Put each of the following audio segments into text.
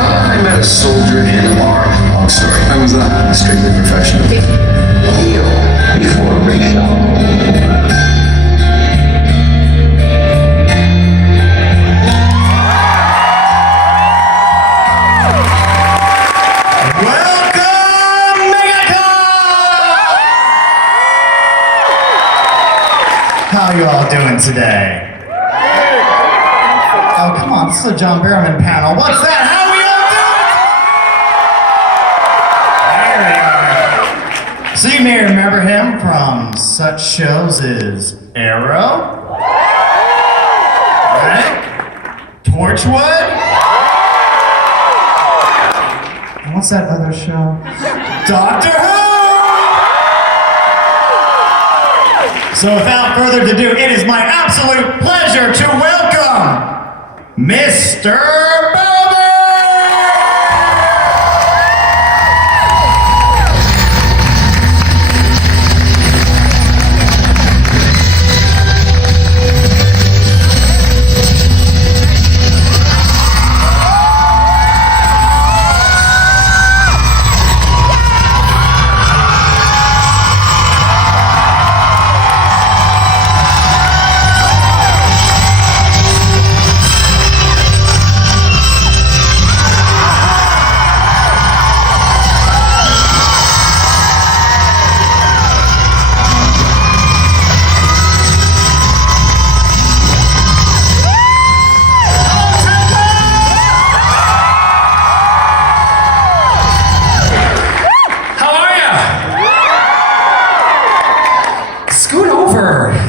I met a soldier in a bar. Long story. How was that? Strictly professional. Heel before ratio. How you all doing today? Oh, come on, this is a John Barrowman panel. What's that? How we all doing? There we are. So you may remember him from such shows as Arrow, right? Torchwood, and what's that other show? Doctor Who! So without further ado, it is my absolute pleasure to welcome Mr. Barrowman!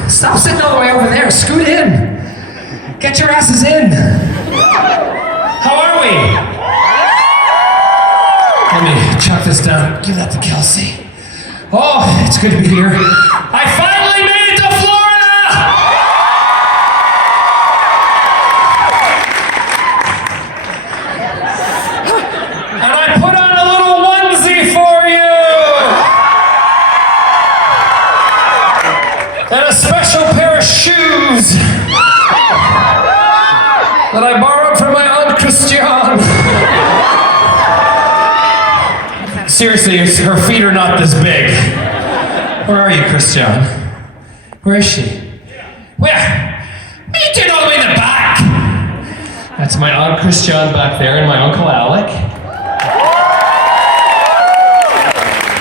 Stop sitting all the way over there. Scoot in. Get your asses in. How are we? Let me chuck this down. Give that to Kelsey. Oh, it's good to be here. I finally made it to Florida! And I put on a little onesie for you! And a special pair of shoes that I borrowed from my Aunt Christiane. Seriously, her feet are not this big. Where are you, Christiane? Where is she? Where? What are you doing all the way in the back? That's my Aunt Christiane back there and my Uncle Alec.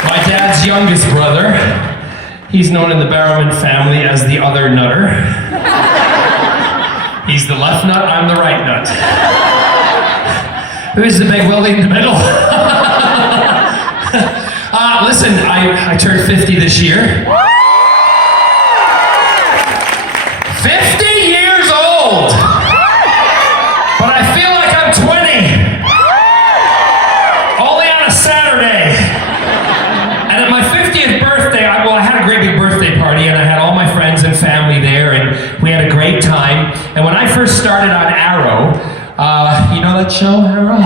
My dad's youngest brother. He's known in the Barrowman family as the other nutter. He's the left nut, I'm the right nut. Who's the big willie in the middle? Listen, I turned 50 this year. 50 years old! But I feel like I'm 20. Only on a Saturday. And at my 50th birthday, I had a great big birthday party, and I had all my friends and family there, and we had a great time. And when I first started on Arrow, you know that show, Arrow?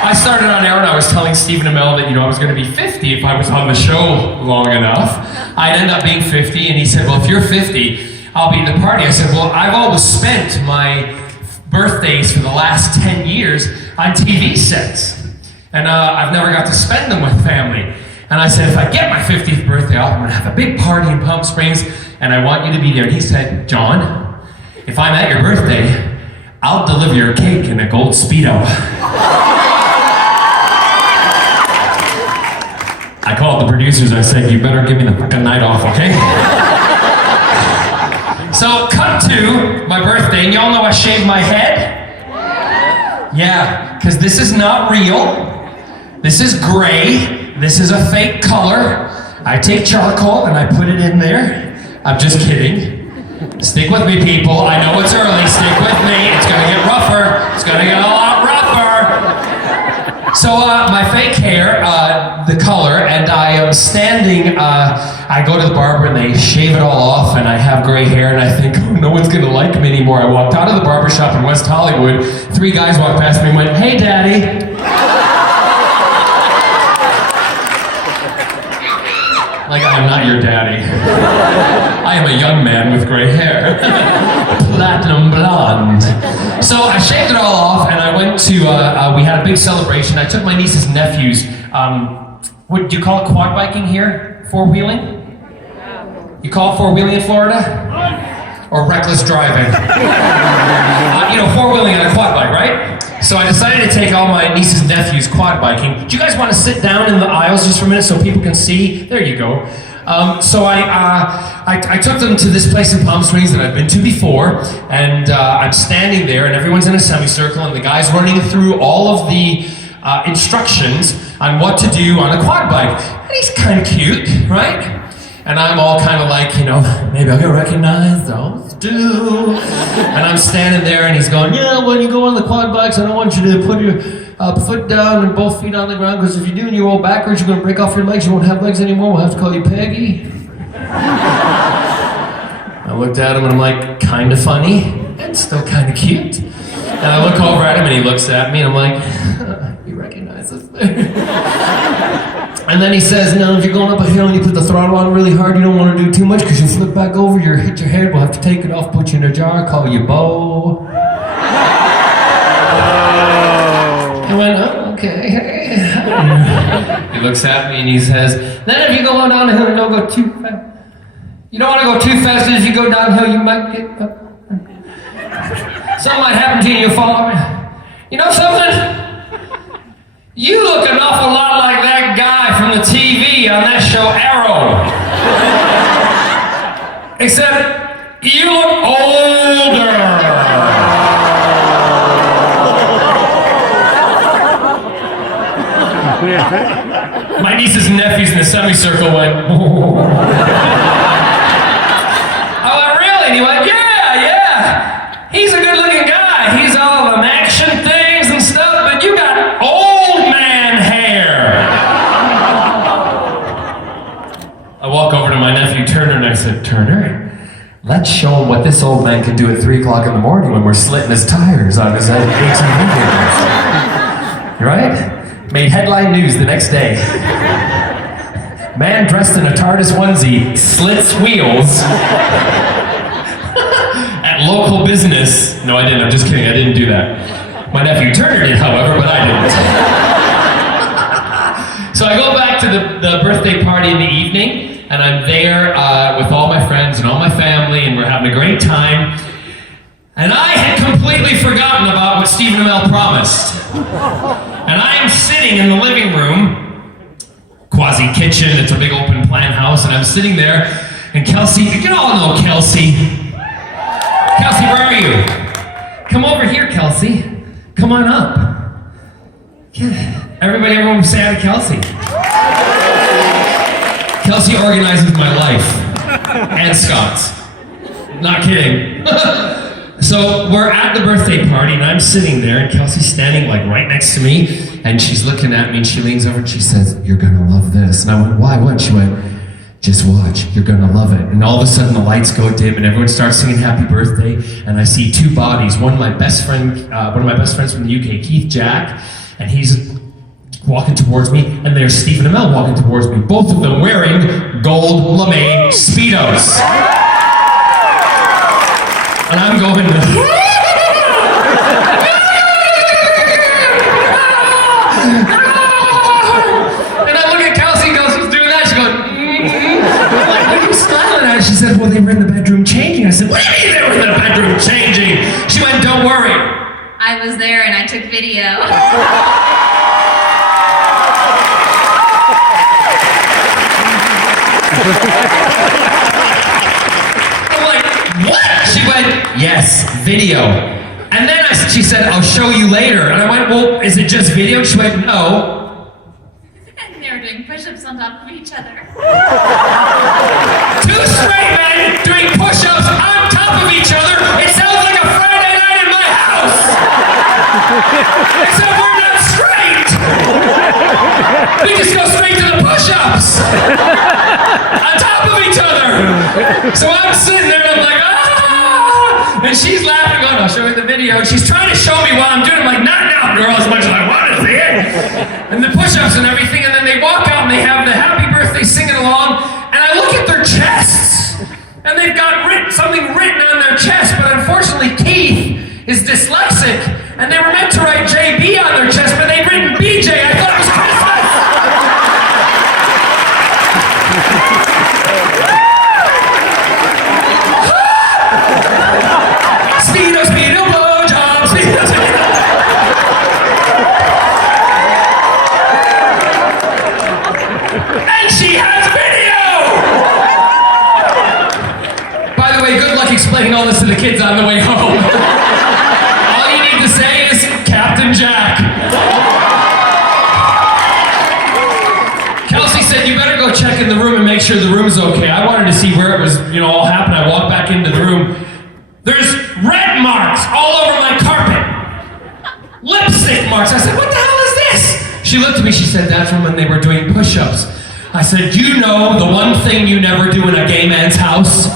I started on Arrow, and I was telling Stephen Amell that, I was going to be 50 if I was on the show long enough. I'd end up being 50, and he said, well, if you're 50, I'll be at the party. I said, well, I've always spent my birthdays for the last 10 years on TV sets. And I've never got to spend them with family. And I said, if I get my 50th birthday off, I'm gonna have a big party in Palm Springs, and I want you to be there. And he said, John, if I'm at your birthday, I'll deliver your cake in a gold Speedo. I called the producers, I said, you better give me the fucking night off, okay? So, cut to my birthday, and y'all know I shaved my head? Yeah, because this is not real. This is gray. This is a fake color. I take charcoal and I put it in there. I'm just kidding. Stick with me, people. I know it's early. Stick with me. It's gonna get rougher. It's gonna get a lot rougher. So my fake hair, the color, and I am standing, I go to the barber and they shave it all off and I have gray hair and I think, oh, no one's gonna like me anymore. I walked out of the barber shop in West Hollywood, 3 guys walked past me and went, hey, Daddy. Like I am not your daddy. I am a young man with gray hair. Platinum blonde. So I shaved it all off and I went to, we had a big celebration. I took my niece's nephews. What do you call it, quad biking here? Four-wheeling? You call it four-wheeling in Florida? Or reckless driving? Four-wheeling on a quad bike, right? So I decided to take all my niece's nephews quad biking. Do you guys want to sit down in the aisles just for a minute so people can see? There you go. So I took them to this place in Palm Springs that I've been to before, and I'm standing there, and everyone's in a semicircle, and the guy's running through all of the instructions on what to do on a quad bike. And he's kind of cute, right? And I'm all kind of like, maybe I'll get recognized, I'll do. And I'm standing there and he's going, yeah, when you go on the quad bikes, I don't want you to put your foot down and both feet on the ground, because if you do and you roll backwards, you're going to break off your legs, you won't have legs anymore, we'll have to call you Peggy. I looked at him and I'm like, kind of funny and still kind of cute. And I look over at him and he looks at me and I'm like, he recognizes me. And then he says, no, if you're going up a hill and you put the throttle on really hard, you don't want to do too much because you flip back over, you hit your head, we'll have to take it off, put you in a jar, call you Bo. I went, oh, okay. He looks at me and he says, then if you go on down the hill, don't go too fast. You don't want to go too fast, and if you go downhill, you might get something might happen to you and you'll fall off. You know something? You look an awful lot like that guy from the TV on that show Arrow. Except you look older. My nieces and nephews in the semicircle went, oh. I went, really? And he went, yeah. He's a good looking guy. He's all in action things and stuff, but you got old man hair. I walk over to my nephew Turner and I said, Turner, let's show him what this old man can do at 3 o'clock in the morning when we're slitting his tires on his ATV here. Right? Made headline news the next day. Man dressed in a TARDIS onesie slits wheels at local business. No, I didn't. I'm just kidding. I didn't do that. My nephew Turner did, however, but I didn't. So I go back to the birthday party in the evening, and I'm there with all my friends and all my family, and we're having a great time. And I had completely forgotten about what Stephen Amell promised. And I am sitting in the living room, quasi-kitchen, it's a big open plan house, and I'm sitting there, and Kelsey, you can all know Kelsey. Kelsey, where are you? Come over here, Kelsey. Come on up. Everyone say hi to Kelsey. Kelsey organizes my life. And Scott's. Not kidding. So we're at the birthday party and I'm sitting there and Kelsey's standing like right next to me and she's looking at me and she leans over and she says, you're gonna love this. And I went, why, what? She went, just watch, you're gonna love it. And all of a sudden the lights go dim and everyone starts singing happy birthday and I see 2 bodies. One of my best friends from the UK, Keith Jack, and he's walking towards me, and there's Stephen Amell walking towards me, both of them wearing gold lame Speedos. And I'm going, and I look at Kelsey, Kelsey's doing that, she's going, I'm like, what are you smiling at? She said, well, they were in the bedroom changing. I said, what do you mean they were in the bedroom changing? She went, don't worry. I was there and I took video. I'm like, what? She went, yes, video. And then she said, I'll show you later. And I went, well, is it just video? She went, no. And they were doing push-ups on top of each other. 2 straight men doing push-ups on top of each other. It sounds like a Friday night in my house. Except we're not straight. We just go straight to the push-ups. On top of each other. So I'm sitting there and I'm like, ah! And she's laughing, going, I'll show you the video. And she's trying to show me while I'm doing it. I'm like, not now, girl, as much as I want to see it. And the push-ups and everything. And then they walk out and they have the happy birthday singing along. look at their chests, and they've got something written on their chest, but unfortunately Keith is dyslexic, and they were meant to write JB on their chest, but they'd written BJ. I thought it was Christmas! Speedo, speedo, blowjob, speedo, speedo. And she has video! By the way, good luck explaining all this to the kids on the way home. All you need to say is Captain Jack. Kelsey said, you better go check in the room and make sure the room's okay. I wanted to see where it was, all happened. I walked back into the room. There's red marks all over my carpet. Lipstick marks. I said, what the hell is this? She looked at me, she said, that's from when they were doing push-ups. I said, you know the one thing you never do in a gay man's house?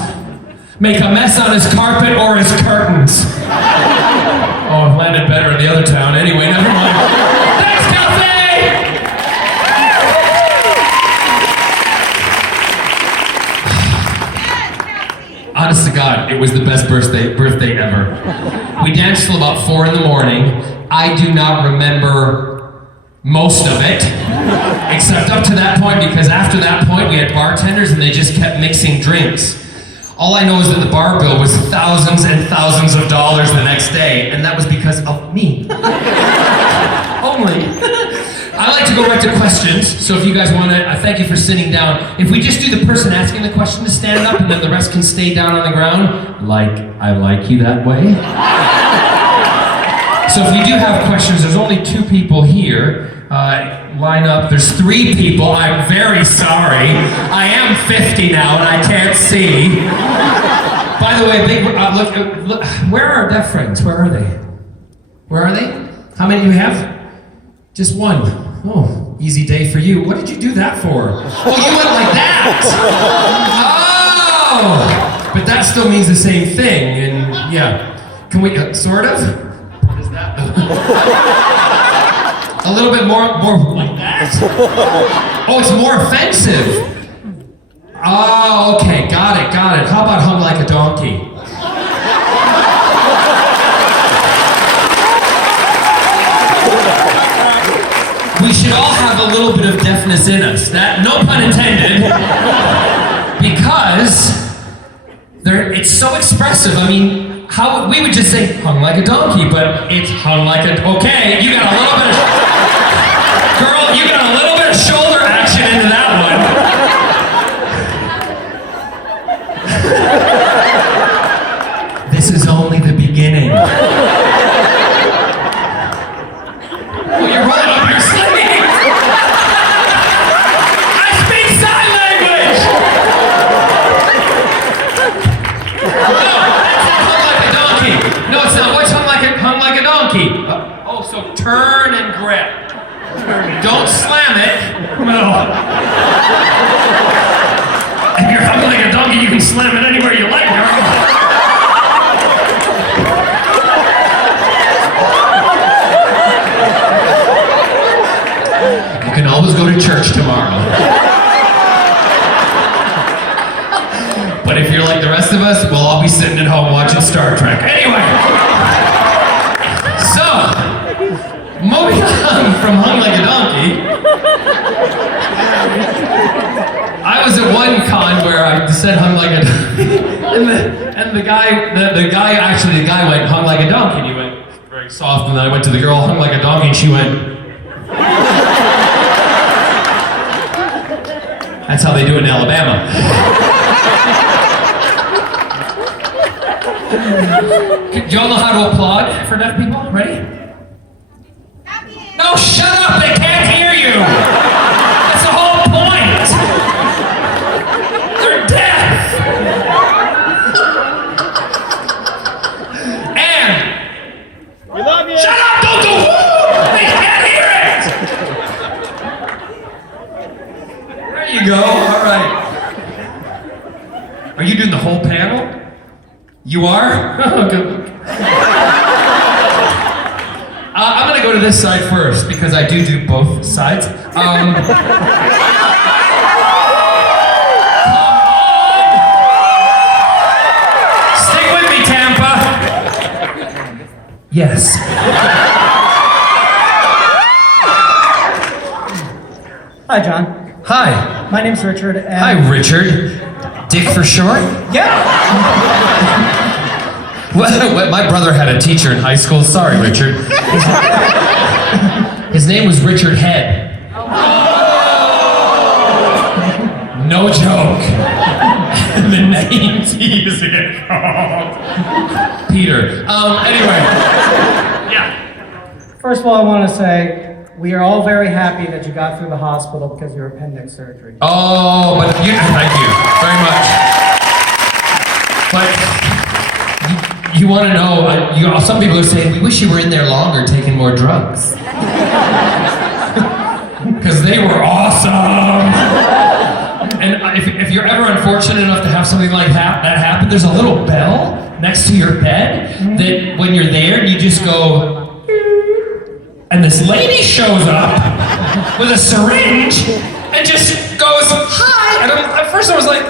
Make a mess on his carpet or his curtains. Oh, I've landed better in the other town. Anyway, never mind. Thanks, Kelsey! Honest to God, it was the best birthday ever. We danced till about 4 in the morning. I do not remember most of it, except up to that point, because after that point we had bartenders and they just kept mixing drinks. All I know is that the bar bill was thousands and thousands of dollars the next day, and that was because of me. Only. I like to go right to questions, so if you guys want to, thank you for sitting down. If we just do the person asking the question to stand up, and then the rest can stay down on the ground, like I like you that way. So if you do have questions, there's only 2 people here. Line up. There's 3 people. I'm very sorry. I am 50 now and I can't see. By the way, look, where are our deaf friends? Where are they? Where are they? How many do we have? Just 1. Oh, easy day for you. What did you do that for? Oh, you went like that! Oh! But that still means the same thing, and yeah. Can we, sort of? What is that? A little bit more like that? Oh, it's more offensive. Oh, okay, got it. How about hung like a donkey? We should all have a little bit of deafness in us. That, no pun intended, because it's so expressive. I mean, how we would just say hung like a donkey, but it's hung like a. Okay, you got a little bit of. Girl, you got a little bit of shoulder action into that one. This is only the beginning. Oh, you're rolling up your sleeves! I speak sign language! No, that's not hung like a donkey. No, it's not. What's hung like a donkey? So turn and grip. Don't slam it. No. If you're hung like a donkey, you can slam it anywhere you like, girl. You can always go to church tomorrow. But if you're like the rest of us, we'll all be sitting at home watching Star Trek. Anyway. So, moving on from hung like a donkey. I was at one con where I said hung like a donkey. And the guy went hung like a donkey, and he went very soft, and then I went to the girl hung like a donkey, and she went. That's how they do it in Alabama. Do y'all know how to applaud for deaf people? Ready? No, shut up! They can't hear you! That's the whole point! They're deaf! And... We love you! Shut up! Don't do woo! They can't hear it! There you go, alright. Are you doing the whole panel? You are? Oh, good. I'm gonna go to this side first because I do both sides. Yes. Hi, John. Hi. My name's Richard. And Hi, Richard. Dick for short? Yeah. Well, my brother had a teacher in high school. Sorry, Richard. His name was Richard Head. No joke. The names he used to get called. Peter. Anyway. Yeah. First of all, I want to say we are all very happy that you got through the hospital because of your appendix surgery. Oh, but thank you very much. But you want to know, some people are saying, we wish you were in there longer taking more drugs. Because they were awesome. And if you're ever unfortunate enough to have something like that happen, there's a little bell next to your bed that when you're there, you just go, and this lady shows up with a syringe and just goes, hi. And at first I was like,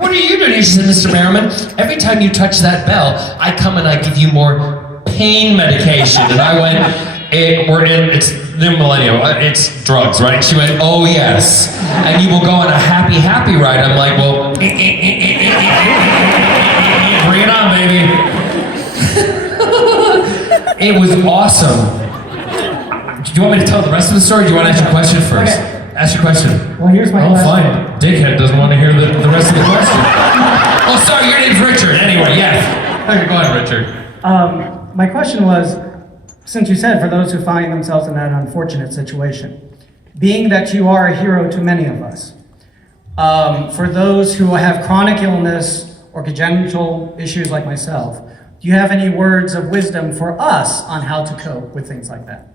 what are you doing? She said, Mr. Barrowman, every time you touch that bell, I come and I give you more pain medication. And I went, it's the millennial, it's drugs, right? She went, oh yes. And you will go on a happy ride. I'm like, well, bring it on, baby. It was awesome. Do you want me to tell the rest of the story, or do you want to ask your question first? Okay. Ask your question. Well, here's my question. Fine. Dickhead doesn't want to hear the rest of the question. Oh, sorry, your name's Richard. Anyway, yes. Okay, go ahead, Richard. My question was, since you said for those who find themselves in that unfortunate situation, being that you are a hero to many of us, for those who have chronic illness or congenital issues like myself, do you have any words of wisdom for us on how to cope with things like that?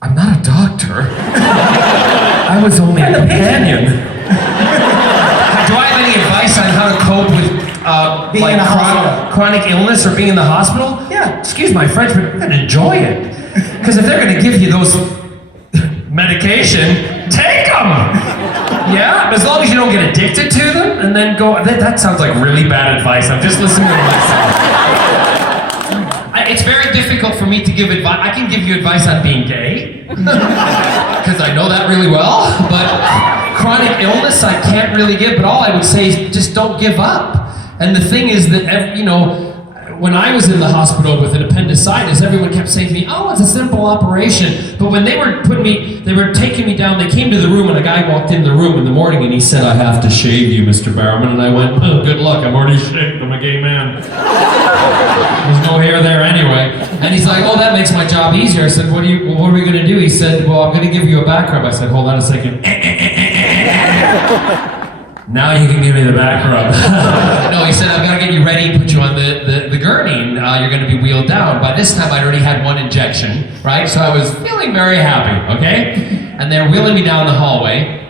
I'm not a doctor. I was only a companion. Do I have any advice on how to cope with Being in a hospital. chronic illness or being in the hospital? Yeah. Excuse my French, but you're gonna enjoy it. Because if they're gonna give you those medication, take them. Yeah, as long as you don't get addicted to them and then go. That sounds like really bad advice. I'm just listening to myself. It's very difficult for me to give advice. I can give you advice on being gay, because I know that really well, but chronic illness I can't really give, but all I would say is just don't give up. And the thing is that, when I was in the hospital with an appendicitis, everyone kept saying to me, oh, it's a simple operation. But when they were taking me down, they came to the room and a guy walked in the room in the morning and he said, I have to shave you, Mr. Barrowman. And I went, oh, good luck, I'm already shaved, I'm a gay man. There's no hair there anyway. And he's like, oh, that makes my job easier. I said, what are we gonna do? He said, well, I'm gonna give you a back rub. I said, hold on a second. Now you can give me the back rub. No, he said, I'm gonna get you ready and put you on the gurney, and you're gonna be wheeled down. By this time, I'd already had one injection, right? So I was feeling very happy, okay? And they're wheeling me down the hallway,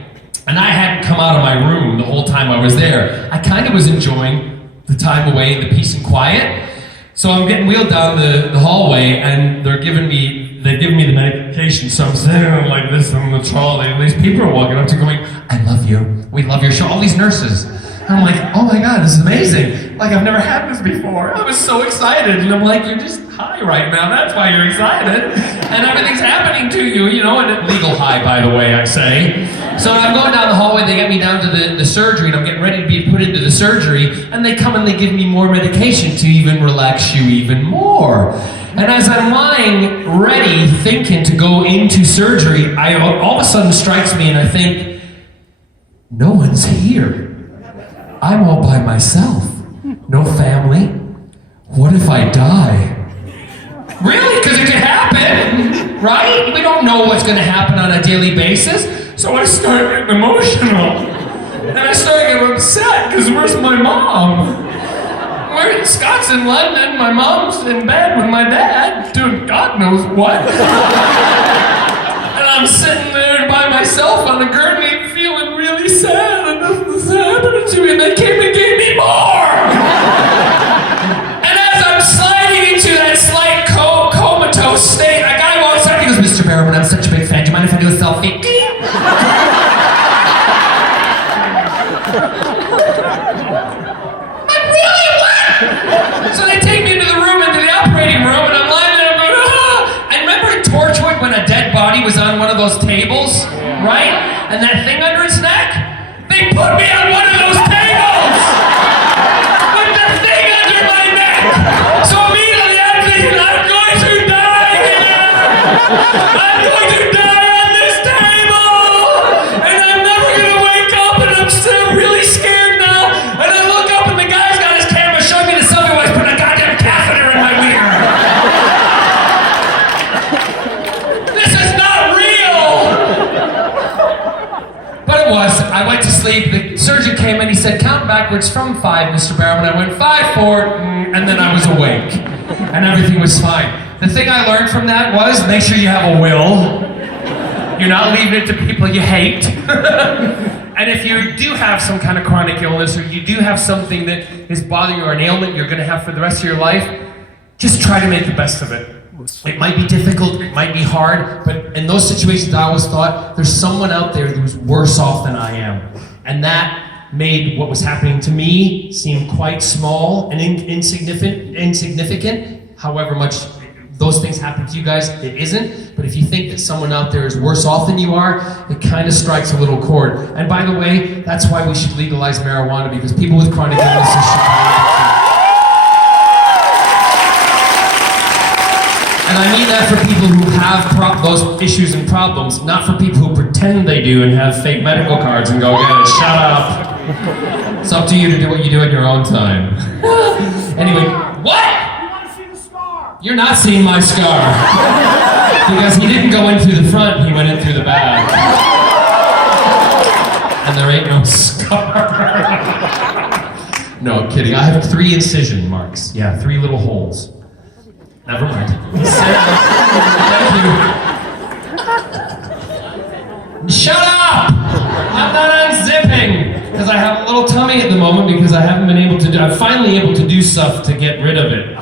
and I hadn't come out of my room the whole time I was there. I kind of was enjoying the time away, the peace and quiet. So I'm getting wheeled down the hallway, and they've given me the medication, so I'm sitting like this on the trolley, and these people are walking up to me going, I love you, we love your show, all these nurses. And I'm like, oh my God, this is amazing. Like, I've never had this before. I was so excited, and I'm like, you're just high right now, that's why you're excited. And everything's happening to you, and legal high, by the way, I say. So I'm going down the hallway, they get me down to the surgery, and I'm getting ready to be put into the surgery, and they come and they give me more medication to even relax you even more. And as I'm lying ready, thinking to go into surgery, all of a sudden strikes me and I think, no one's here. I'm all by myself. No family. What if I die? Really? Because it could happen, right? We don't know what's going to happen on a daily basis. So I start getting emotional. And I start getting upset because where's my mom? Scott's in London, my mom's in bed with my dad, doing God knows what. And I'm sitting there by myself on the gurney feeling really sad and nothing's happening to me, and they came and gave me more! And as I'm sliding into that slight comatose state, a guy walks up and he goes, Mr. Barrowman, I'm such a big fan, do you mind if I do a selfie? So they take me into the operating room, those tables, right? And that thing under its neck, they put me on one of those tables with the thing under my neck. So immediately I'm thinking, I'm going to die here. I'm going to die on this table, and I'm never going to wake up, and I'm still really scared now. And I look up, and the guy's got his camera showing me the selfie while he's putting a goddamn catheter in my wiener. This is not real. But it was. I went to sleep. The surgeon came and he said, count backwards from 5, Mr. Barrowman. I went 5, 4, and then I was awake. And everything was fine. The thing I learned from that was make sure you have a will. You're not leaving it to people you hate. And if you do have some kind of chronic illness or you do have something that is bothering you or an ailment you're going to have for the rest of your life, just try to make the best of it. It might be difficult, it might be hard, but in those situations I always thought there's someone out there who's worse off than I am. And that made what was happening to me seem quite small and insignificant. However much those things happen to you guys, it isn't. But if you think that someone out there is worse off than you are, it kind of strikes a little chord. And by the way, that's why we should legalize marijuana, because people with chronic illnesses should be able to. And I mean that for people who have those issues and problems, not for people who pretend they do and have fake medical cards and go, get it, shut up. It's up to you to do what you do in your own time. Anyway, what? You're not seeing my scar. Because he didn't go in through the front, he went in through the back. And there ain't no scar. No, kidding. I have 3 incision marks. Yeah, 3 little holes. Never mind. Thank you. Shut up! I'm not unzipping! Because I have a little tummy at the moment because I haven't been able to do, I'm finally able to do stuff to get rid of it.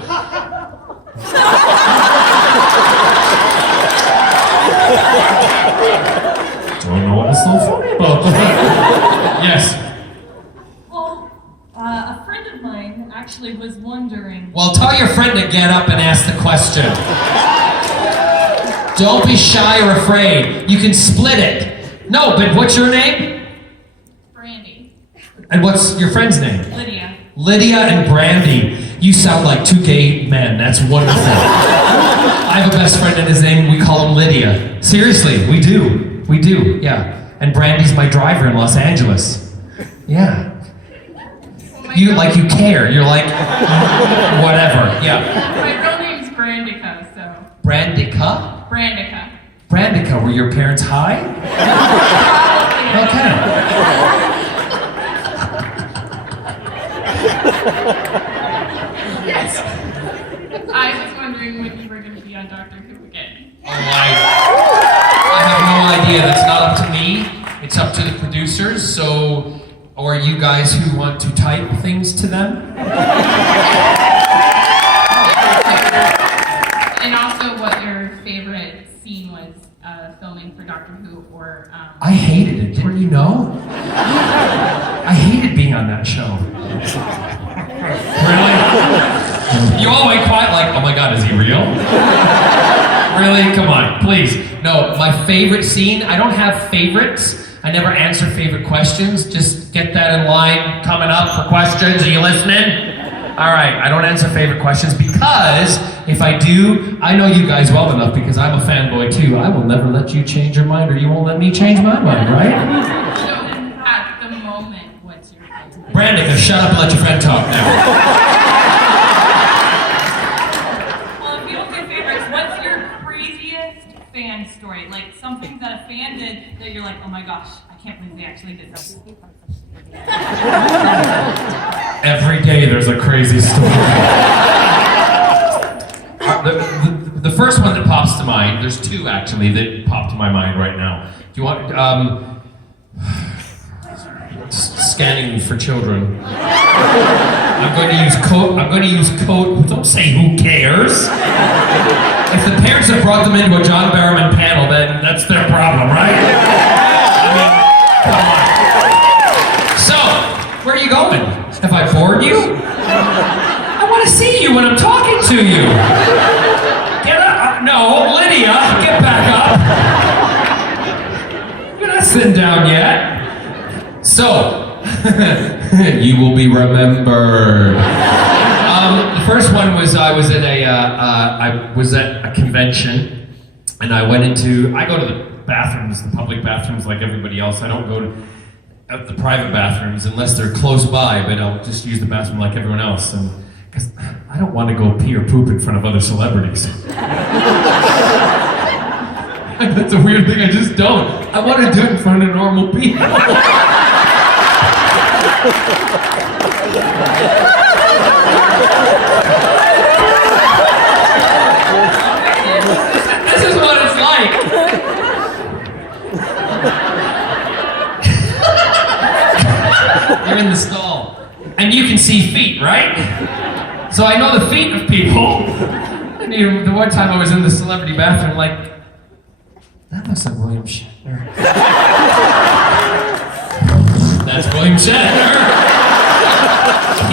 Don't know what's so funny about that. Yes. Well, a friend of mine actually was wondering. Well, tell your friend to get up and ask the question. Don't be shy or afraid. You can split it. No, but what's your name? Brandy. And what's your friend's name? Lydia. Lydia and Brandy. You sound like 2 gay men. That's wonderful. I have a best friend and his name, we call him Lydia. Seriously, we do. We do, yeah. And Brandy's my driver in Los Angeles. Yeah. You like you care. You're like whatever. Yeah. My real name's Brandica, so. Brandica? Brandica. Brandica, were your parents high? Okay. Yes. I was wondering when you were going to be on Doctor Who again. Oh, I have no idea. That's not up to me. It's up to the producers. So, or you guys who want to type things to them. And also what your favorite scene was filming for Doctor Who, or... I hated it, didn't you know? I hated being on that show. Really? You all went quiet like, oh my God, is he real? Really? Come on, please. No, my favorite scene, I don't have favorites. I never answer favorite questions. Just get that in line, coming up for questions. Are you listening? All right, I don't answer favorite questions because if I do, I know you guys well enough because I'm a fanboy too. I will never let you change your mind or you won't let me change my mind, right? So at the moment, what's your favorite? Brandon, shut up and let your friend talk now. Well, if you don't get favorites, what's your craziest fan story? Like something that a fan did that you're like, oh my gosh, I can't believe they actually did this. Every day there's a crazy story. The first one that pops to mind, there's 2 actually that pop to my mind right now. Do you want, scanning for children. I'm going to use code, don't say who cares. If the parents have brought them into a John Barrowman panel, then that's their problem, right? I mean, come on. So, where are you going? Have I bored you? I want to see you when I'm talking to you. Get up. No, Lydia, get back up. accent down yet. So, you will be remembered. The first one was I was at a convention, and I go to the bathrooms, the public bathrooms like everybody else. I don't go to the private bathrooms unless they're close by, but I'll just use the bathroom like everyone else, and because I don't want to go pee or poop in front of other celebrities. That's a weird thing, I just don't. I want to do it in front of normal people. This is what it's like. You're in the stall, and you can see feet, right? So I know the feet of people. And the one time I was in the celebrity bathroom, like, that looks like William Shatner. That's William Shatner.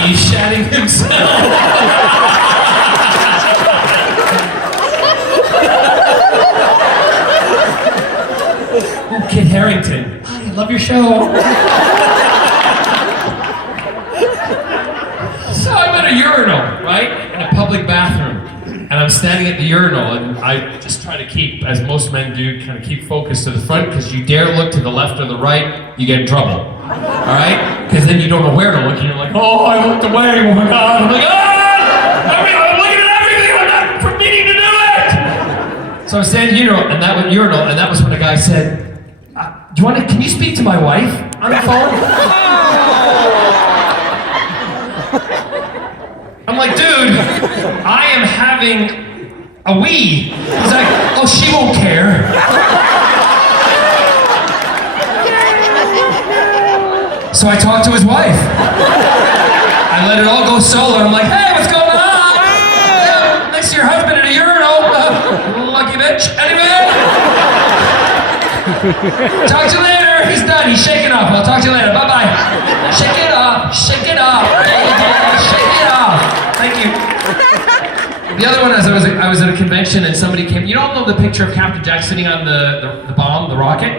He's shatting himself. Oh, Kit Harington. Hi, I love your show. So I'm at a urinal, right? In a public bathroom. And I'm standing at the urinal, and I just try to keep, as most men do, kind of keep focus to the front, because you dare look to the left or the right, you get in trouble. Alright? Because then you don't know where to look, and you're like, oh, I looked away, oh my god. I'm like, I'm looking at everything, I'm not meaning to do it! So I'm standing at the urinal, and that was when a guy said, can you speak to my wife on the phone? I'm like, dude, I am having a wee. He's like, oh, she won't care. So I talked to his wife. I let it all go solo. I'm like, hey, what's going on? Yeah, next to your husband in a urinal. Lucky bitch. Anyway. Talk to you later. He's done. He's shaking off. I'll talk to you later. Bye-bye. Shake it off. Shake it off. Shake it off. Thank you. The other one is I was at a convention and somebody came. You all know the picture of Captain Jack sitting on the bomb, the rocket?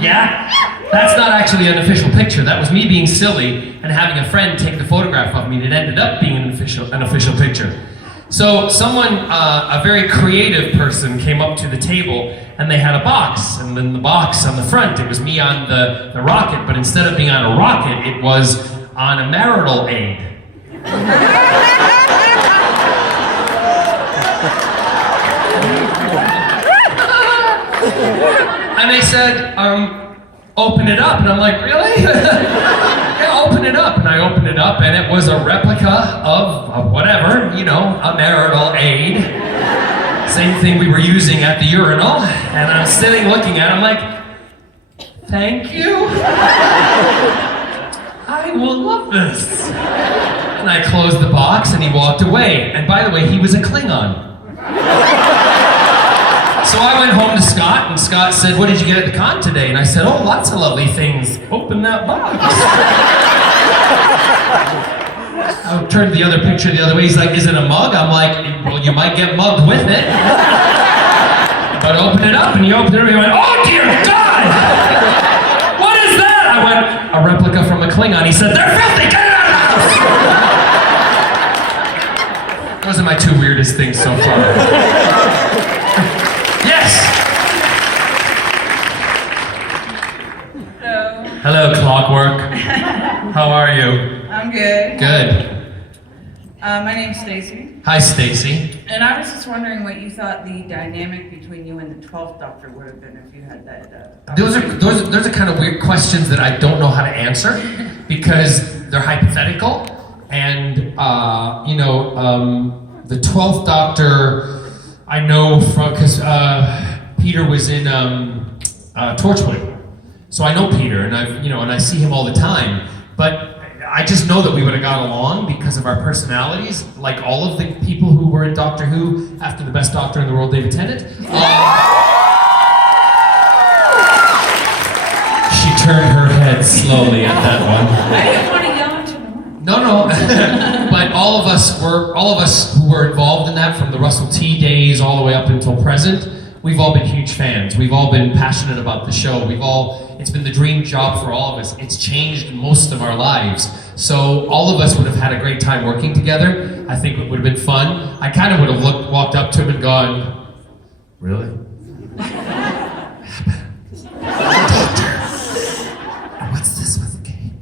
Yeah? That's not actually an official picture. That was me being silly and having a friend take the photograph of me, and it ended up being an official picture. So someone, a very creative person, came up to the table and they had a box, and then the box on the front, it was me on the rocket, but instead of being on a rocket, it was on a marital aid. And they said, open it up. And I'm like, really? Yeah, open it up. And I opened it up, and it was a replica of whatever, a marital aid. Same thing we were using at the urinal. And I'm sitting looking at it, I'm like, thank you. I will love this. And I closed the box, and he walked away. And by the way, he was a Klingon. So I went home to Scott, and Scott said, what did you get at the con today? And I said, oh, lots of lovely things. Open that box. I turned the other picture the other way. He's like, is it a mug? I'm like, well, you might get mugged with it. But open it up, and he opened it up, and he went, oh dear God! What is that? I went, a replica from a Klingon. He said, they're filthy, get it out of the house! Those are my two weirdest things so far. Yes! Hello, Clockwork. How are you? I'm good. Good. My name's Stacy, Hi, Stacy. and I was just wondering what you thought the dynamic between you and the 12th Doctor would have been if you had that. Those are kind of weird questions that I don't know how to answer because they're hypothetical, and the 12th Doctor I know from because Peter was in Torchwood, so I know Peter, and I see him all the time, but I just know that we would have got along because of our personalities, like all of the people who were in Doctor Who after the best Doctor in the world, David Tennant. She turned her head slowly at that one. I didn't want to yell into the mic. No. But all of us who were involved in that, from the Russell T days all the way up until present, we've all been huge fans. We've all been passionate about the show. It's been the dream job for all of us. It's changed most of our lives. So all of us would have had a great time working together. I think it would have been fun. I kind of would have walked up to him and gone, really? Doctor, what's this with the cape?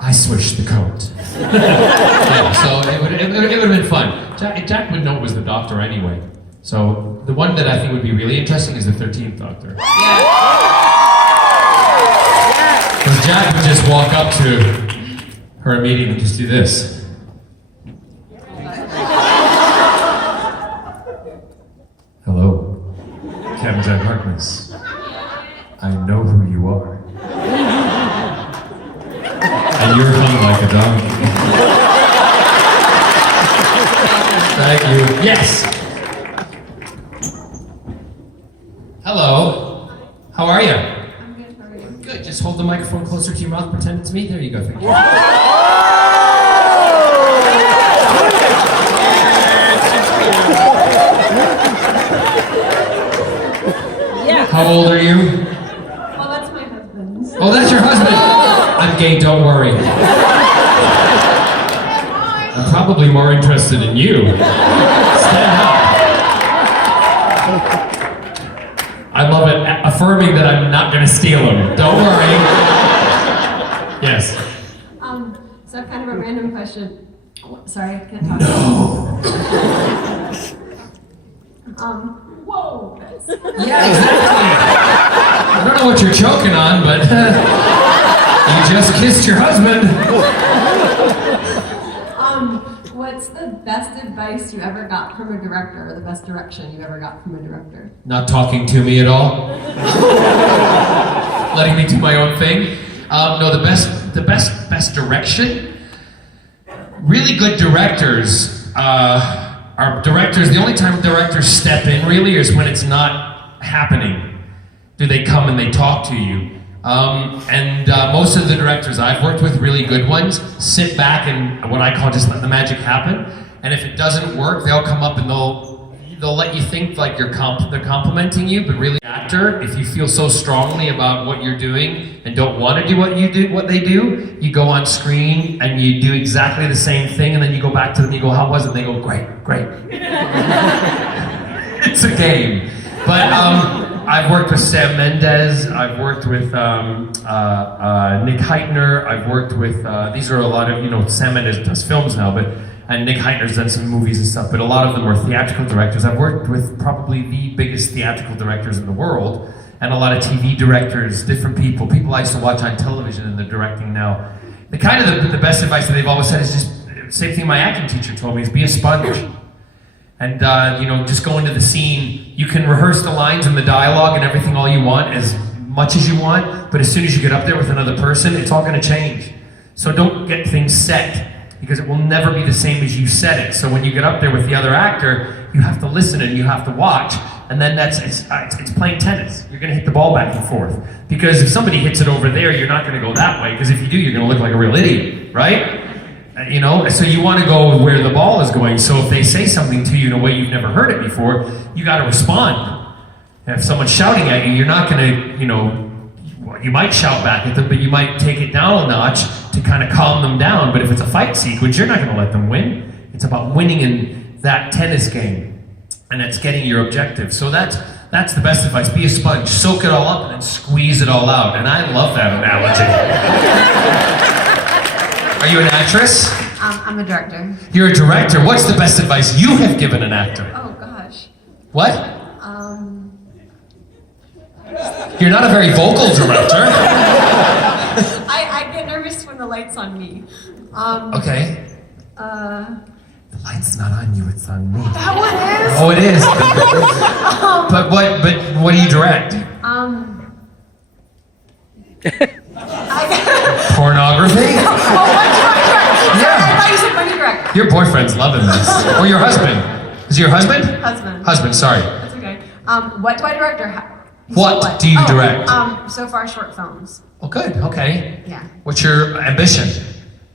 I switched the coat. Yeah, so it would have been fun. Jack would know it was the Doctor anyway. So the one that I think would be really interesting is the 13th Doctor. Because Jack would just walk up to her immediately and just do this. Hello, Captain Jack Harkness. I know who you are. And you're hung like a donkey. Thank you. Yes. Hello. How are you? I'm good, how are you? Good. Just hold the microphone closer to your mouth. Pretend it's me. There you go. Thank you. How old are you? Well, that's my husband. Oh, that's your husband. I'm gay. Don't worry. I'm probably more interested in you. Stand up. I love it. Affirming that I'm not going to steal him. Don't worry. Yes. So kind of a random question. Sorry, I can't talk. No. Whoa. Yeah, exactly. I don't know what you're choking on, but you just kissed your husband. What's the best advice you ever got from a director, or the best direction you ever got from a director? Not talking to me at all. Letting me do my own thing. No, the best direction. Really good directors are directors. The only time directors step in really is when it's not happening. Do they come and they talk to you? Most of the directors I've worked with, really good ones, sit back and what I call just let the magic happen. And if it doesn't work, they'll come up and they'll let you think like they're complimenting you, but really, actor, if you feel so strongly about what you're doing and don't want to do what they do, you go on screen and you do exactly the same thing, and then you go back to them and you go, how was it? And they go, great. It's a game. But I've worked with Sam Mendes, I've worked with Nick Heitner, I've worked with, these are a lot of, Sam Mendes does films now, and Nick Heitner's done some movies and stuff, but a lot of them are theatrical directors. I've worked with probably the biggest theatrical directors in the world, and a lot of TV directors, different people I used to watch on television and they're directing now. The the best advice that they've always said is just, same thing my acting teacher told me, is be a sponge. And just go into the scene. You can rehearse the lines and the dialogue and everything all you want, as much as you want, but as soon as you get up there with another person, it's all gonna change. So don't get things set, because it will never be the same as you said it. So when you get up there with the other actor, you have to listen and you have to watch, and then it's playing tennis. You're gonna hit the ball back and forth. Because if somebody hits it over there, you're not gonna go that way, because if you do, you're gonna look like a real idiot, right? So you want to go where the ball is going. So if they say something to you in a way you've never heard it before, you got to respond. And if someone's shouting at you, you're not going to, you might shout back at them, but you might take it down a notch to kind of calm them down. But if it's a fight sequence, you're not going to let them win. It's about winning in that tennis game, and it's getting your objective. So that's the best advice. Be a sponge, soak it all up, and then squeeze it all out. And I love that analogy. Are you an actress? I'm a director. You're a director. What's the best advice you have given an actor? Oh gosh. What? You're not a very vocal director. I get nervous when the light's on me. Okay. The light's not on you, it's on me. That one is? Oh, it is. But what do you direct? Pornography? Oh, what do I direct? Yeah. I thought you said what do you direct? Your boyfriend's loving this. Or your husband. Is it your husband? Husband. Husband, sorry. That's okay. What do I direct, or What do you direct? So far short films. Oh, good, okay. Yeah. What's your ambition?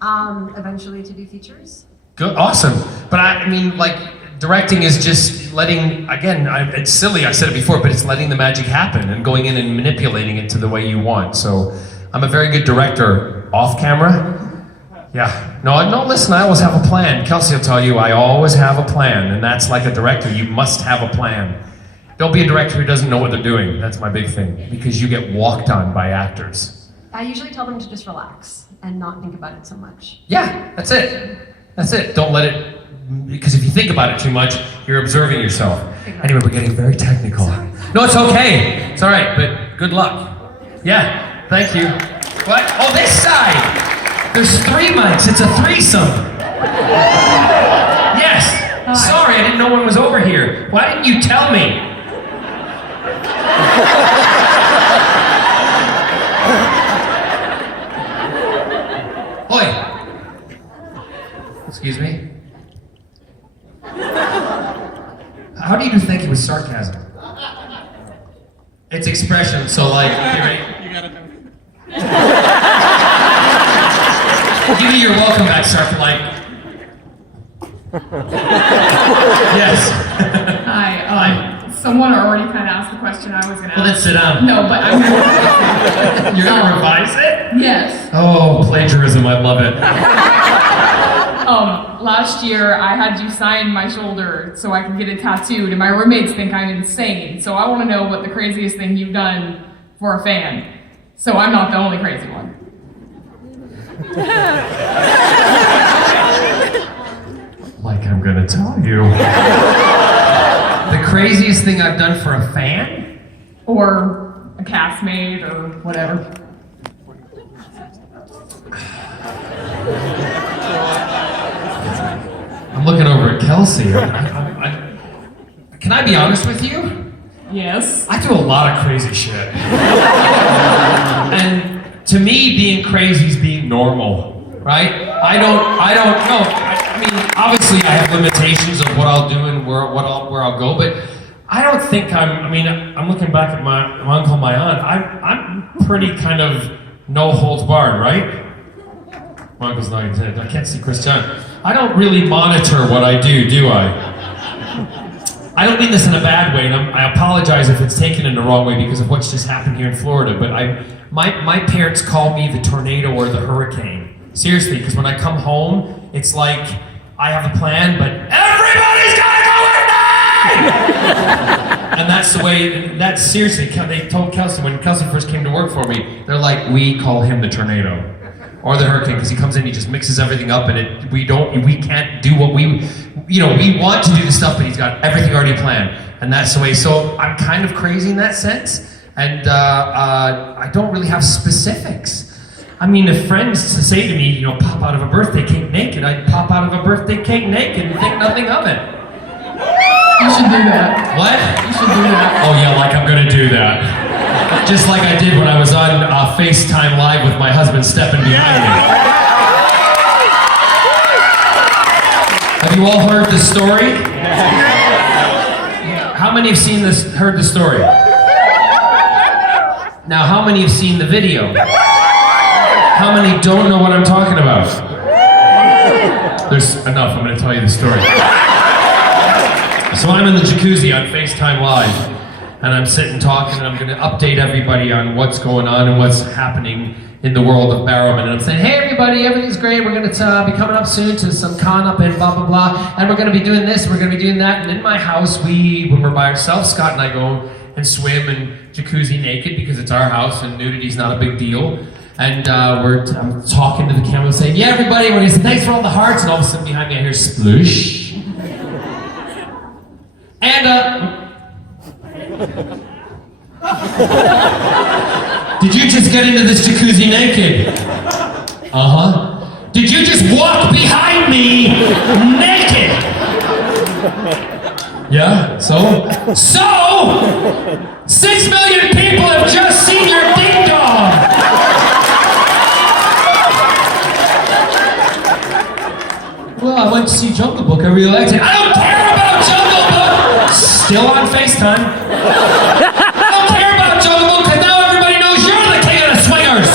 Eventually to do features. Good, awesome. But I mean, like, directing is just letting, again, it's silly, I said it before, but it's letting the magic happen and going in and manipulating it to the way you want. So I'm a very good director off camera. Yeah, no, listen, I always have a plan. Kelsey will tell you, I always have a plan, and that's like a director, you must have a plan. Don't be a director who doesn't know what they're doing. That's my big thing, because you get walked on by actors. I usually tell them to just relax and not think about it so much. Yeah, that's it. That's it. Don't let it, because if you think about it too much, you're observing yourself. Anyway, we're getting very technical. No, it's okay. It's all right, but good luck. Yeah, thank you. What? Oh, this side. There's 3 mics. It's a threesome. Yes. Sorry, I didn't know one was over here. Why didn't you tell me? Oi. Excuse me. How do you think it was sarcasm? It's expression, so like, you gotta know. Give me your welcome back, sir, like. Yes. Hi. Someone already kind of asked the question I was going to ask. Well, then sit down. No, but I'm going to. You're going to revise it? Yes. Oh, plagiarism, I love it. Last year I had you sign my shoulder so I could get it tattooed, and my roommates think I'm insane. So I want to know what the craziest thing you've done for a fan. So I'm not the only crazy one. Like I'm gonna tell you. The craziest thing I've done for a fan? Or a castmate, or whatever. I'm looking over at Kelsey. Can I be honest with you? Yes. I do a lot of crazy shit. And to me, being crazy is being normal, right? I don't know. I mean, obviously I have limitations of what I'll do and where I'll go, but I don't think I'm looking back at my uncle and my aunt, I'm pretty kind of no holds barred, right? My uncle's not even dead. I can't see Chris John. I don't really monitor what I do I? I don't mean this in a bad way, and I apologize if it's taken in the wrong way because of what's just happened here in Florida, but my parents call me the tornado or the hurricane. Seriously, because when I come home, it's like, I have a plan, but everybody's gotta go with me! And that's the way, that's seriously, they told Kelsey, when Kelsey first came to work for me, they're like, we call him the tornado. Or the hurricane, because he comes in, he just mixes everything up, and we can't do what we want to do the stuff, but he's got everything already planned, and that's the way. So I'm kind of crazy in that sense, and I don't really have specifics. I mean, if friends say to me, pop out of a birthday cake naked, I'd pop out of a birthday cake naked and think nothing of it. You should do that. What? You should do that. Oh yeah, like I'm gonna do that. Just like I did when I was on FaceTime Live with my husband stepping behind me. Have you all heard the story? How many have heard the story? Now, how many have seen the video? How many don't know what I'm talking about? There's enough, I'm going to tell you the story. So I'm in the jacuzzi on FaceTime Live, and I'm sitting talking, and I'm going to update everybody on what's going on and what's happening in the world of Barrowman. And I'm saying, hey everybody, everything's great, we're going to be coming up soon to some con up in blah, blah, blah, and we're going to be doing this, we're going to be doing that. And in my house, when we're by ourselves, Scott and I go and swim and jacuzzi naked because it's our house and nudity's not a big deal. And I'm talking to the camera saying, yeah everybody, we're going to say thanks for all the hearts, and all of a sudden behind me I hear sploosh. And did you just get into this jacuzzi naked? Uh-huh. Did you just walk behind me naked? Yeah, so? 6 million people have just seen your ding dong! Well, I went to see Jungle Book, I really liked it. I don't care about Jungle Book! Still on FaceTime. I don't care about Jungle Book, because now everybody knows you're the king of the swingers!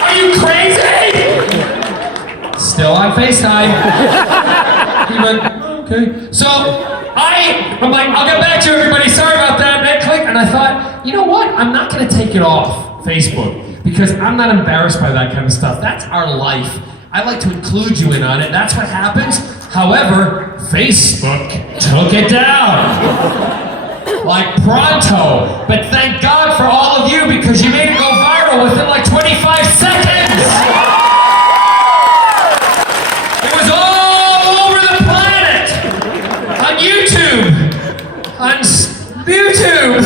Are you crazy? Still on FaceTime. Okay. So I'm like, I'll get back to you, everybody. Sorry about that. And I click, and I thought, you know what? I'm not going to take it off Facebook because I'm not embarrassed by that kind of stuff. That's our life. I like to include you in on it. That's what happens. However, Facebook took it down. Like pronto. But thank God for all of you because you made it go viral within like 25 seconds. It was all over the planet. On YouTube. On YouTube.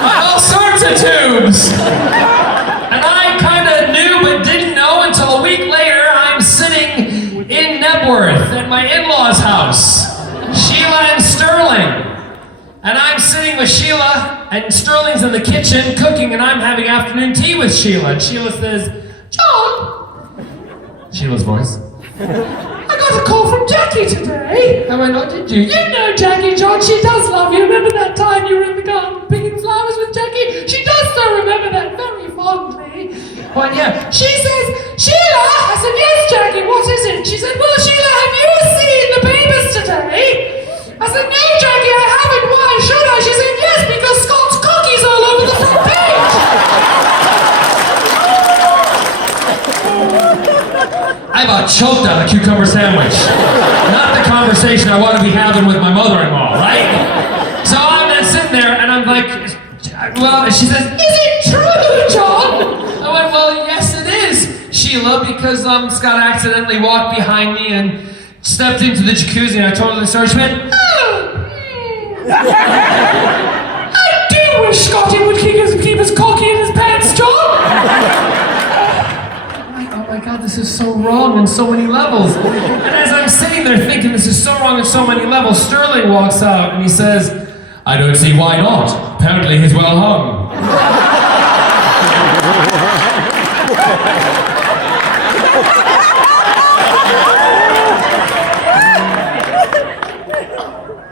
On all sorts of tubes. And I kind of knew but didn't know until a week later I'm sitting in Nebworth at my in-laws' house. Sheila and Sterling. And I'm sitting with Sheila, and Sterling's in the kitchen cooking, and I'm having afternoon tea with Sheila. And Sheila says, John. Sheila's voice. I got a call from Jackie today. I went, oh, did you? You know Jackie, John, she does love you. Remember that time you were in the garden picking flowers with Jackie? She does still remember that very fondly. Well, yeah. She says, Sheila! I said, yes, Jackie, what is it? She said, well, Sheila, have you seen the papers today? I said, no, Jackie, I haven't. Why should I? She said, yes, because Scott's cookie's all over the front page. I about choked on a cucumber sandwich. Not the conversation I want to be having with my mother-in-law, right? So I'm then sitting there, and I'm like, well, she says, is it true, John? I went, well, yes, it is, Sheila, because Scott accidentally walked behind me and stepped into the jacuzzi, and I told her the story. She went, I do wish Scotty would keep his cocky in his pants, John! Oh my God, this is so wrong on so many levels. And as I'm sitting there thinking this is so wrong on so many levels, Sterling walks out and he says, I don't see why not. Apparently he's well hung.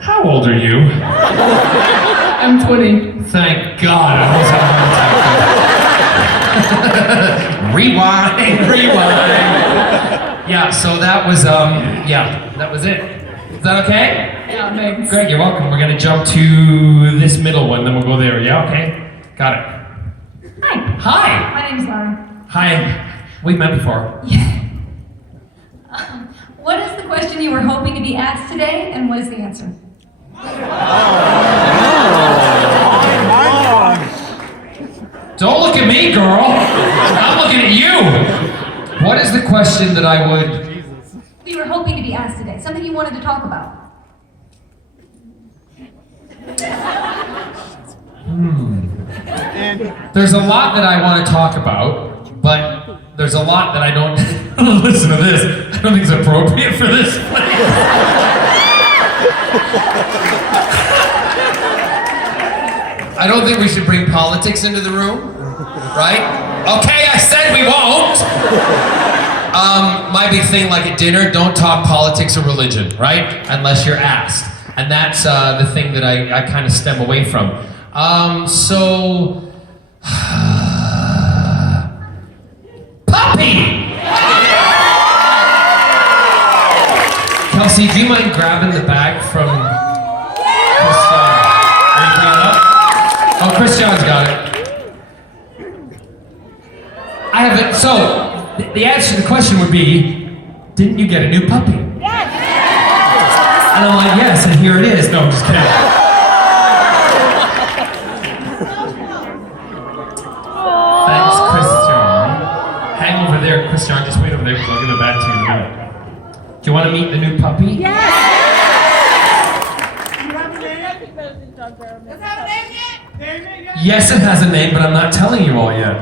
How old are you? I'm 20. Thank God. I was having rewind. Yeah, so that was, that was it. Is that okay? Yeah, thanks. Great, you're welcome. We're gonna jump to this middle one, then we'll go there. Yeah, okay? Got it. Hi. Hi. My name's Laura. Hi. We've met before. Yeah. What is the question you were hoping to be asked today, and what is the answer? Don't look at me, girl. I'm looking at you. What is the question that I would... You were hoping to be asked today, something you wanted to talk about. There's a lot that I want to talk about, but there's a lot that I don't... Listen to this. I don't think it's appropriate for this place. I don't think we should bring politics into the room, right? Okay, I said we won't. My big thing, like at dinner, don't talk politics or religion, right? Unless you're asked. And that's the thing that I kind of stem away from. Puppy! Kelsey, do you mind grabbing the bag from Christian? Are you bringing it up? Oh, Christian's got it. I haven't, so, the answer to the question would be, didn't you get a new puppy? Yes! And I'm like, yes, and here it is. No, I'm just kidding. Thanks, Christian. Hang over there, Christian, just wait over there because I'll give it back to you in a minute. Do you want to meet the new puppy? Yes! Yes, it has a name, but I'm not telling you all yet.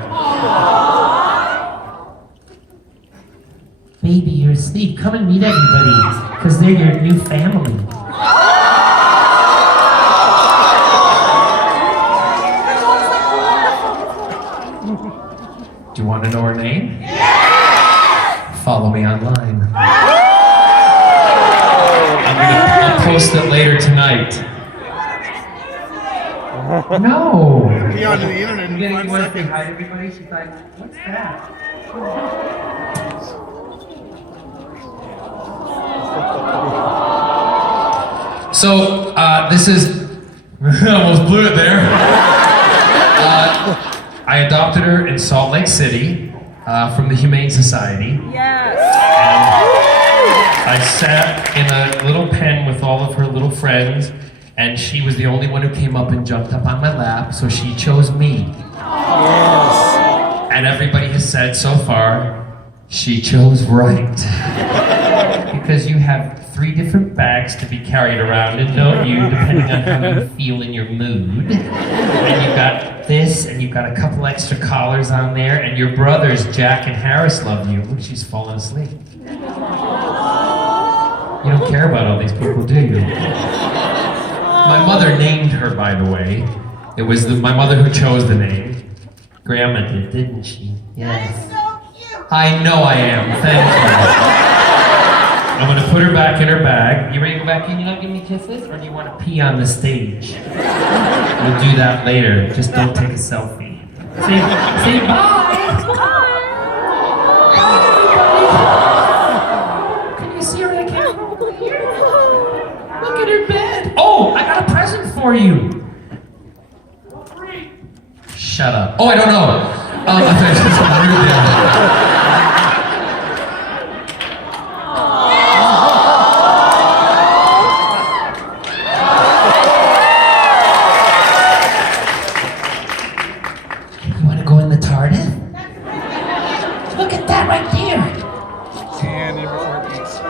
Baby, you're asleep. Come and meet everybody, because they're your new family. Do you want to know her name? Yes! Follow me online. I'll post it later tonight. No. Be on the internet in 5 seconds. Hi, everybody. She's like, what's that? So, this is, almost blew it there. I adopted her in Salt Lake City from the Humane Society. Yes. I sat in a little pen with all of her little friends, and she was the only one who came up and jumped up on my lap, so she chose me. Yes. And everybody has said so far, she chose right. Because you have 3 different bags to be carried around, and don't you, depending on how you feel in your mood. And you've got this, and you've got a couple extra collars on there, and your brothers, Jack and Harris, love you. Look, she's falling asleep. You don't care about all these people, do you? My mother named her, by the way. It was my mother who chose the name. Grandma did, didn't she? Yes. That is so cute. I know I am, thank you. I'm gonna put her back in her bag. You ready to go back in? You not give me kisses? Or do you want to pee on the stage? We'll do that later. Just don't take a selfie. Say bye! Can you see her in the camera over here? Look at her bed. Oh, I got a present for you. Shut up. Oh, I don't know. I thought you said something rude there. You want to go in the TARDIS? Look at that right there. And in reports.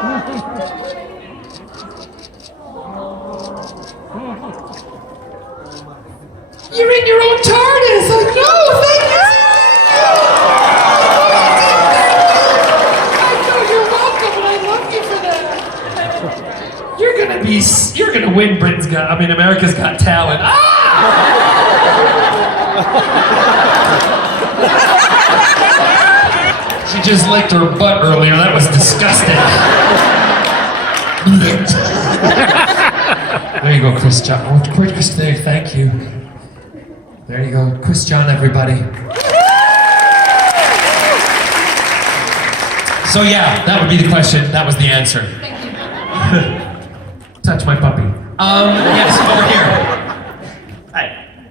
You're in your own TARDIS! Oh no, thank you! I know you're welcome, and I love you for that. You're gonna win America's Got Talent. Ah! She just licked her butt earlier, that was disgusting. There you go, Chris John. Oh, Chris there, thank you. There you go, Chris John, everybody. So yeah, that would be the question. That was the answer. Thank you. Touch my puppy. Yes, over here.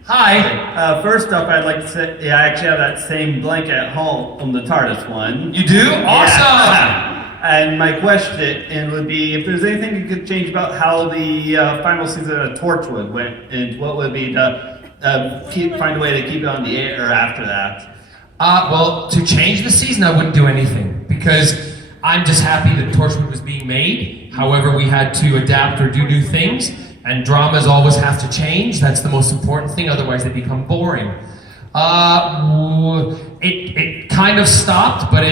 Hi. First up, I'd like to say, I actually have that same blanket at home on the TARDIS one. You do? Awesome. Yeah. And my question would be if there's anything you could change about how the final season of Torchwood went, and what would be to find a way to keep it on the air after that. Well, to change the season, I wouldn't do anything because I'm just happy that Torchwood was being made. However, we had to adapt or do new things, and dramas always have to change. That's the most important thing, otherwise they become boring. It kind of stopped, but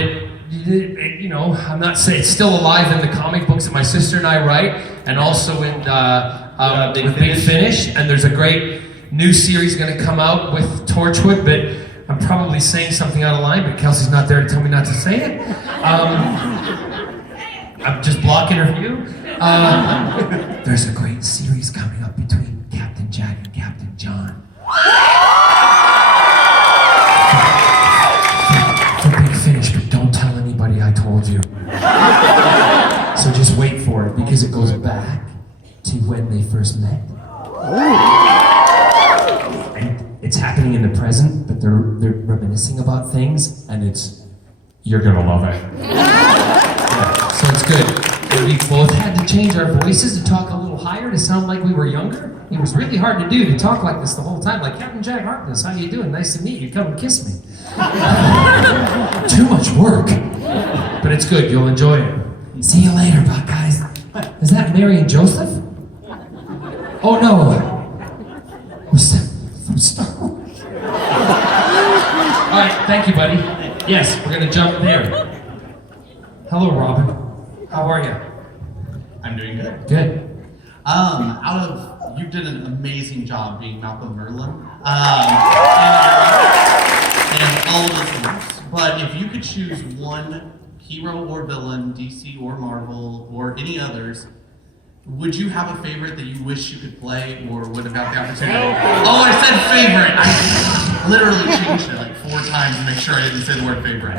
you know, I'm not saying it's still alive in the comic books that my sister and I write, and also in Big Finish. And there's a great new series going to come out with Torchwood, but I'm probably saying something out of line, but Kelsey's not there to tell me not to say it. I'm just blocking her view. There's a great series coming up between Captain Jack and Captain John. For Big Finish, but don't tell anybody I told you. So just wait for it, because it goes back to when they first met. And it's happening in the present, but they're reminiscing about things, and you're gonna love it. Yeah, so it's good. And we both had to change our voices to talk a little higher to sound like we were younger. It was really hard to do, to talk like this the whole time, like Captain Jack Harkness, how you doing? Nice to meet you, come and kiss me. Too much work. But it's good, you'll enjoy it. See you later, guys. Is that Mary and Joseph? Oh no. What's that? From Star Wars. All right, thank you, buddy. Yes, we're gonna jump there. Hello, Robin. How are you? I'm doing good. Good. You did an amazing job being Malcolm Merlin. And all of those things. But if you could choose one hero or villain, DC or Marvel or any others, would you have a favorite that you wish you could play or would have got the opportunity? Oh, I said favorite! I literally changed it like 4 times to make sure I didn't say the word favorite.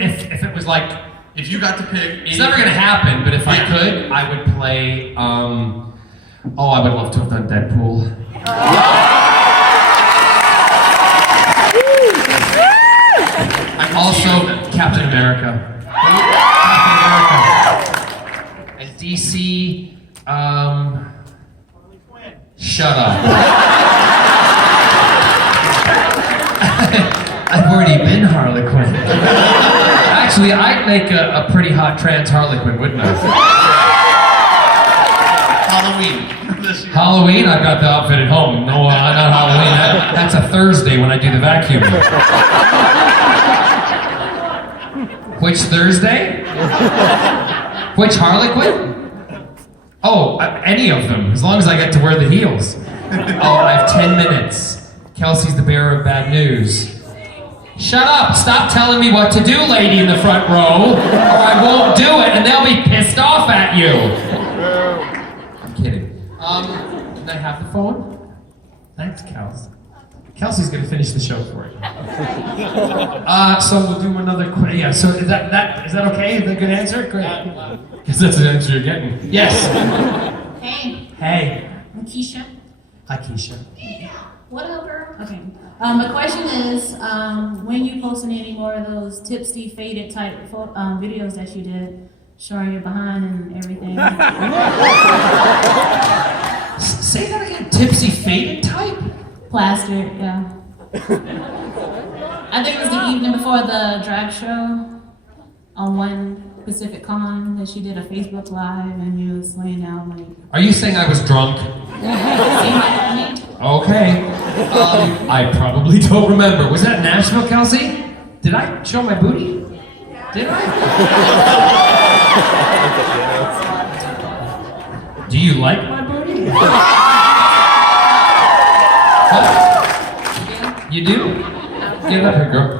If it was like If you got to pick, It's never gonna happen, but if I could, I would play, I would love to have done Deadpool. Also, Captain America. And DC, shut up. I've already been Harley Quinn. Actually, I'd make a pretty hot trans Harley Quinn, wouldn't I? Halloween. Halloween? I've got the outfit at home. No, not Halloween. That's a Thursday when I do the vacuum. Which Thursday? Which Harley Quinn? Oh, any of them, as long as I get to wear the heels. Oh, I have 10 minutes. Kelsey's the bearer of bad news. Shut up! Stop telling me what to do, lady in the front row, or I won't do it and they'll be pissed off at you. I'm kidding. Can I have the phone? Thanks, Kels. Kelsey's gonna finish the show for you. So we'll do another quick. Yeah. So is that okay? Is that a good answer? Great. Guess that's the answer you're getting. Yes. Hey. Hey. I'm Keisha. Hi, Keisha. What up, girl? Okay. My question is, when you posting any more of those tipsy, faded type videos that you did, showing your behind and everything? Say that again. Tipsy, faded type? Plastered, yeah. I think it was the evening before the drag show on one Pacific Con that she did a Facebook Live and you was laying out like... Are you saying I was drunk? Okay. I probably don't remember. Was that Nashville, Kelsey? Did I show my booty? Did I? Do you like my booty? What? You do? Get it up here, girl.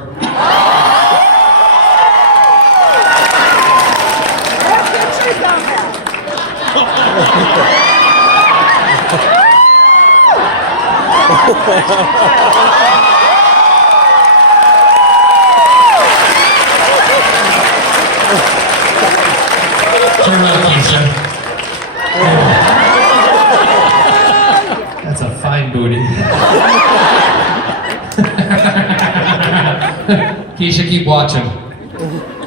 Turn around, Keisha. That's a fine booty. Keisha, keep watching.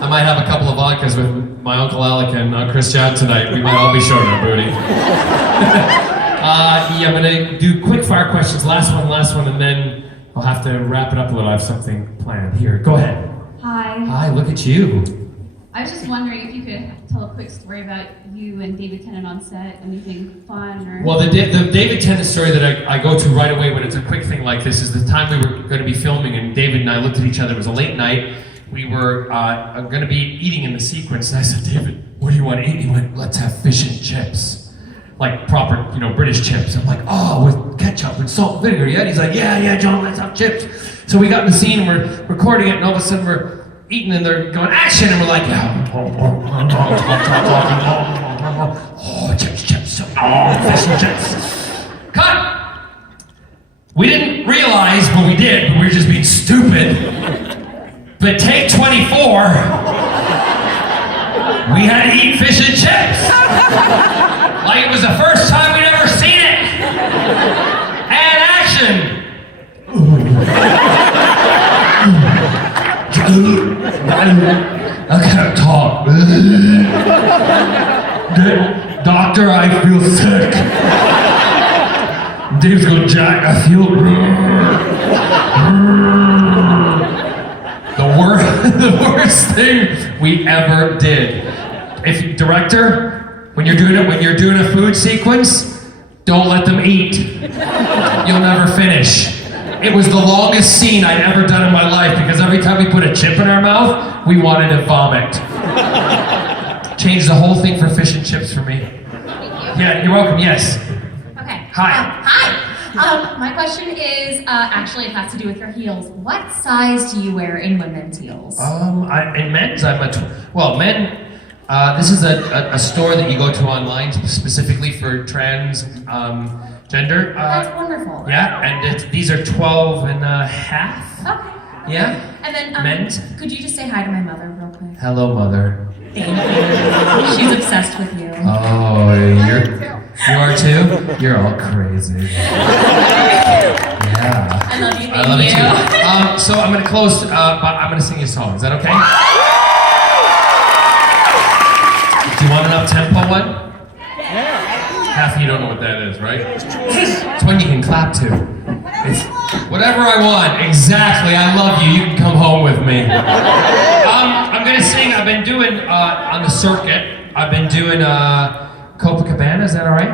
I might have a couple of vodkas with my Uncle Alec and Chris Chad tonight. We might all be showing our booty. I'm gonna do quick fire questions. Last one, and then I'll have to wrap it up a little. I have something planned here. Go ahead. Hi. Hi, look at you. I was just wondering if you could tell a quick story about you and David Tennant on set, anything fun or... Well, the David Tennant story that I go to right away when it's a quick thing like this is the time we were going to be filming, and David and I looked at each other. It was a late night. We were going to be eating in the sequence, and I said, David, what do you want to eat? He went, let's have fish and chips. Like proper, British chips. I'm like, oh, with ketchup and salt and vinegar, yeah? And he's like, yeah, John, let's have chips. So we got in the scene, and we're recording it, and all of a sudden we're eating, and they're going, action, and we're like, yeah. Oh, chips, fish and chips. Cut! We didn't realize, but we did, but we were just being stupid. But take 24, we had to eat fish and chips. Like it was the first time we'd ever seen it. And action. I can't talk. Doctor, I feel sick. Dave's going, Jack, I feel... The worst thing we ever did. If director, when you're doing a food sequence, don't let them eat. You'll never finish. It was the longest scene I'd ever done in my life because every time we put a chip in our mouth, we wanted to vomit. Changed the whole thing for fish and chips for me. Yeah, you're welcome. Yes. Okay. Hi. Hi. My question is, actually it has to do with your heels. What size do you wear in women's heels? In men's, men. This is a store that you go to online specifically for trans gender. That's wonderful. Yeah, and these are 12 and a half. Okay. Yeah. And then, men's. could you just say hi to my mother real quick? Hello, mother. Thank you. She's obsessed with you. Oh, you are too? You're all crazy. Yeah. I love you. Thank I love you. it too. So I'm gonna close, but I'm gonna sing you a song. Is that okay? Do you want an up-tempo one? Half of you don't know what that is, right? It's one you can clap to. It's whatever I want. Exactly. I love you. You can come home with me. I'm gonna sing. I've been doing on the circuit. I've been doing Copacabana. Is that all right?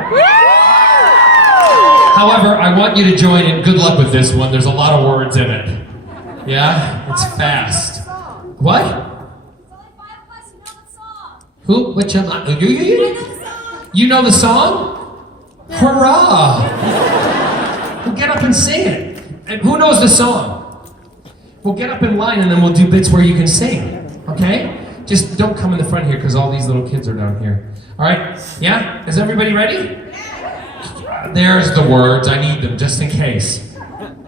However, I want you to join in. Good luck with this one. There's a lot of words in it. Yeah, it's fast. What? Who? What? You know the song? Hurrah! Well, get up and sing it. And who knows the song? Well, get up in line and then we'll do bits where you can sing. Okay? Just don't come in the front here because all these little kids are down here. All right? Yeah? Is everybody ready? There's the words. I need them just in case.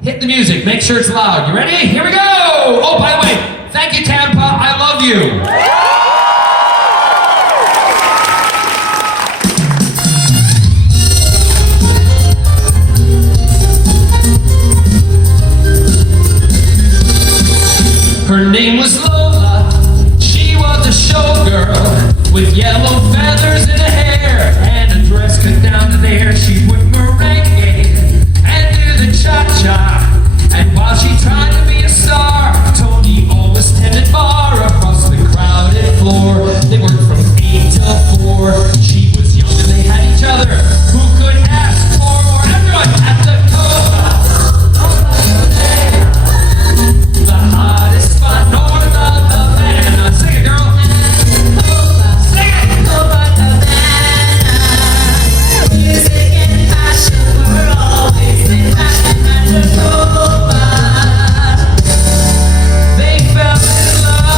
Hit the music. Make sure it's loud. You ready? Here we go! Oh, by the way, thank you, Tampa. I love you. Her name was Lola, she was a showgirl with yellow feathers in her hair and a dress cut down to there. She would merengue and do the cha-cha, and while she tried to be a star, Tony always tended bar across the crowded floor. They worked from 8 till 4. She was young and they had each other. Who could ask for more? Everyone at the Copa. The hottest spot north of Havana. Sing it, girl. Sing it. Music and passion were always in fashion at the Copa. They fell in love.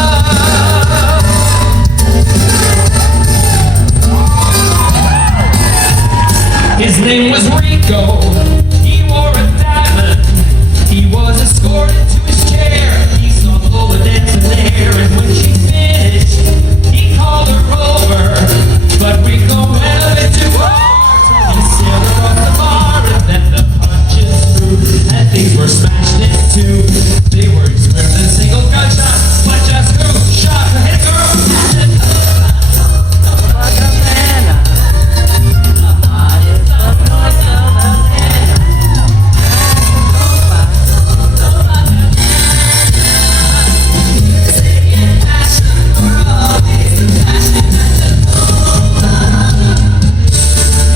His name was Rico. He wore a diamond. He was escorted to his chair. He saw Lola dancing there, and when she finished, he called her over. But Rico went a bit too far. Tony sailed across the bar, and then the punches flew, and things were smashed in two. They were experienced in a single gunshot, but just who shot the hit girl?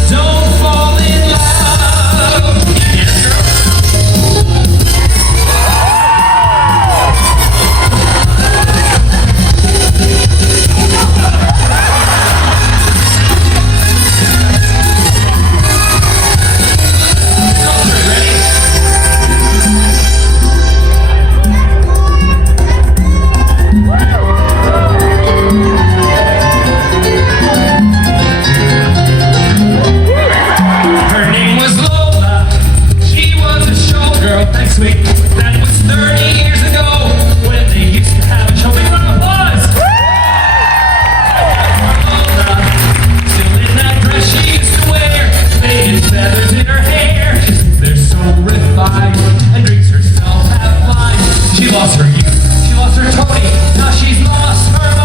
Don't fall in love. Yes, girl. Her name was Lola. She was a showgirl. Thanks, sweet. That was 30 years ago when they used to have a show. Big round of applause. Lola, still in that dress she used to wear, faded feathers in her hair. She sits there so refined and drinks herself half blind. She lost her youth. She lost her Tony. Now she's lost her mind.